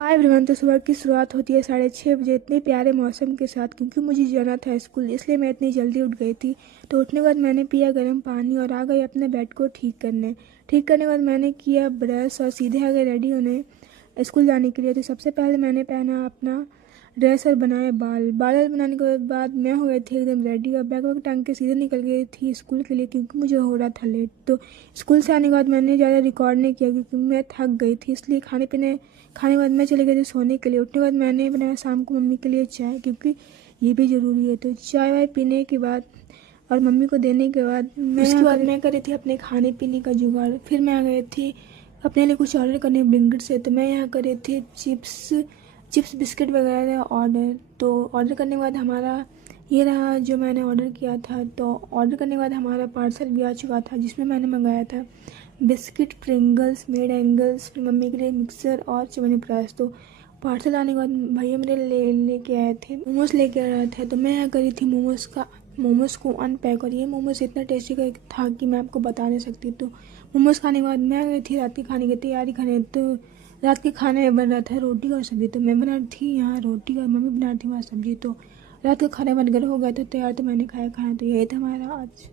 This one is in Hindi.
Hi everyone. तो सुबह की शुरुआत होती है 6:30 बजे इतने प्यारे मौसम के साथ, क्योंकि मुझे जाना था स्कूल, इसलिए मैं इतनी जल्दी उठ गई थी। तो उठने के बाद मैंने पिया गर्म पानी और आ गई अपने बेड को ठीक करने के बाद मैंने किया ब्रश और सीधे आ गए रेडी होने स्कूल जाने के लिए। तो सबसे पहले मैंने पहना अपना ड्रेस और बनाए बाल बनाने के बाद मैं हो गई थी एकदम रेडी और बैग वैग टांग के सीधे निकल गई थी स्कूल के लिए, क्योंकि मुझे हो रहा था लेट। तो स्कूल से आने के बाद मैंने ज़्यादा रिकॉर्ड नहीं किया क्योंकि मैं थक गई थी, इसलिए खाने के बाद मैं चली गई थी सोने के लिए। उठने के बाद मैंने बनाया शाम को मम्मी के लिए चाय, क्योंकि ये भी ज़रूरी है। तो चाय वाय पीने के बाद और मम्मी को देने के बाद उसके बाद मैं करी थी अपने खाने पीने का जुगाड़। फिर मैं आ गई थी अपने लिए कुछ ऑर्डर करने ब्लिंकिट से। तो मैं यहाँ करी थी चिप्स बिस्किट वगैरह ऑर्डर। तो ऑर्डर करने के बाद हमारा ये रहा जो मैंने ऑर्डर किया था। तो ऑर्डर करने के बाद हमारा पार्सल भी आ चुका था, जिसमें मैंने मंगाया था बिस्किट, प्रिंगल्स, मेड एंगल्स, फिर मम्मी के लिए मिक्सर और च्यवनप्राश। तो पार्सल आने के बाद भैया मेरे लेके आए थे, मोमोज लेके आ रहे थे। तो मैं यहाँ करी थी मोमोज को अनपैक, और ये मोमोज इतना टेस्टी था कि मैं आपको बता नहीं सकती। तो मोमोज खाने के बाद मैं आ गई थी रात के खाने की तैयारी करने। तो रात के खाने में बन रहा था रोटी और सब्जी। तो मैं बना रही थी यहाँ रोटी और मम्मी बना रही थी वहाँ सब्जी। तो रात का खाना बनकर हो गया था तैयार। तो मैंने खाया खाना। तो यही था हमारा आज